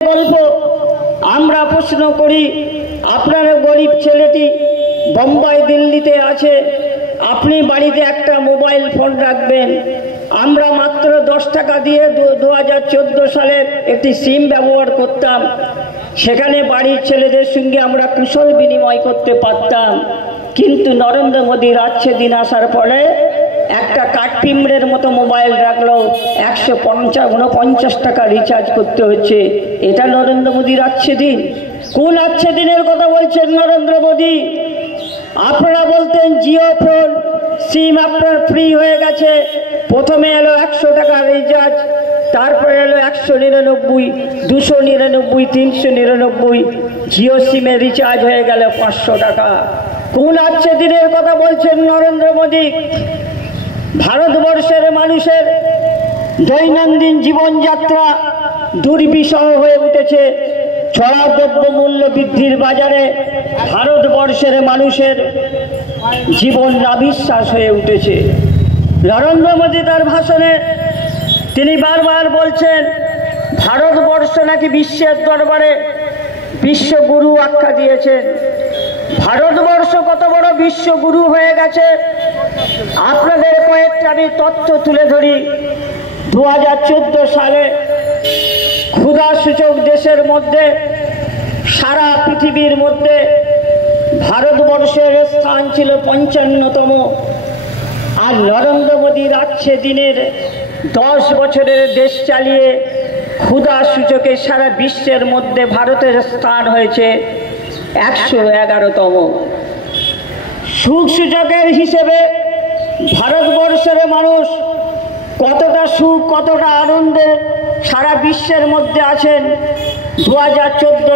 গল্প আমরা প্রশ্ন করি, আপনার গরিব ছেলেটি বোম্বাই দিল্লিতে আছে, আপনি বাড়িতে একটা মোবাইল ফোন রাখবেন। আমরা মাত্র 10 টাকা দিয়ে 2014 সালে একটি সিম ব্যবহার করতাম। সেখানে বাড়ির ছেলেদের সঙ্গে আমরা কুশল বিনিময় করতে পারতাম। কিন্তু নরেন্দ্র মোদীর রাজ্যে দিন আসার পরে একটা কাঠপিমড়ের মতো মোবাইল রাখলেও 149 টাকা রিচার্জ করতে হচ্ছে। এটা নরেন্দ্র মোদীর রাজ্যে দিন? কোন রাজ্যে দিনের কথা বলছেন নরেন্দ্র মোদী? আপনারা বলতেন জিও ফোন সিম আপনার ফ্রি হয়ে গেছে। প্রথমে এলো 100 টাকা রিচার্জ, তারপরে এলো 199, 299, 399। জিও সিমে রিচার্জ হয়ে গেল 500 টাকা। কোন রাজ্যে দিনের কথা বলছেন নরেন্দ্র মোদী? ভারতবর্ষের মানুষের দৈনন্দিন জীবনযাত্রা দুর্বিষহ হয়ে উঠেছে। চড়া দ্রব্যমূল্য বৃদ্ধির বাজারে ভারতবর্ষের মানুষের জীবন নাভিশ্বাস হয়ে উঠেছে। নরেন্দ্র মোদী তার ভাষণে তিনি বারবার বলছেন ভারতবর্ষ নাকি বিশ্বের দরবারে বিশ্বগুরু আখ্যা দিয়েছেন। ভারতবর্ষ কত বড় বিশ্বগুরু হয়ে গেছে আপনাদের কয়েকটা আমি তথ্য তুলে ধরি। 2014 সালে ক্ষুধাসূচক দেশের মধ্যে সারা পৃথিবীর মধ্যে ভারতবর্ষের স্থান ছিল 55তম। আর নরেন্দ্র মোদী রাজ্যে দিনের 10 বছরের দেশ চালিয়ে ক্ষুধাসূচকে সারা বিশ্বের মধ্যে ভারতের স্থান হয়েছে 111তম। সুখ সূচকের হিসেবে ভারতবর্ষের মানুষ কতটা সুখ কতটা আনন্দে সারা বিশ্বের মধ্যে আছেন 2014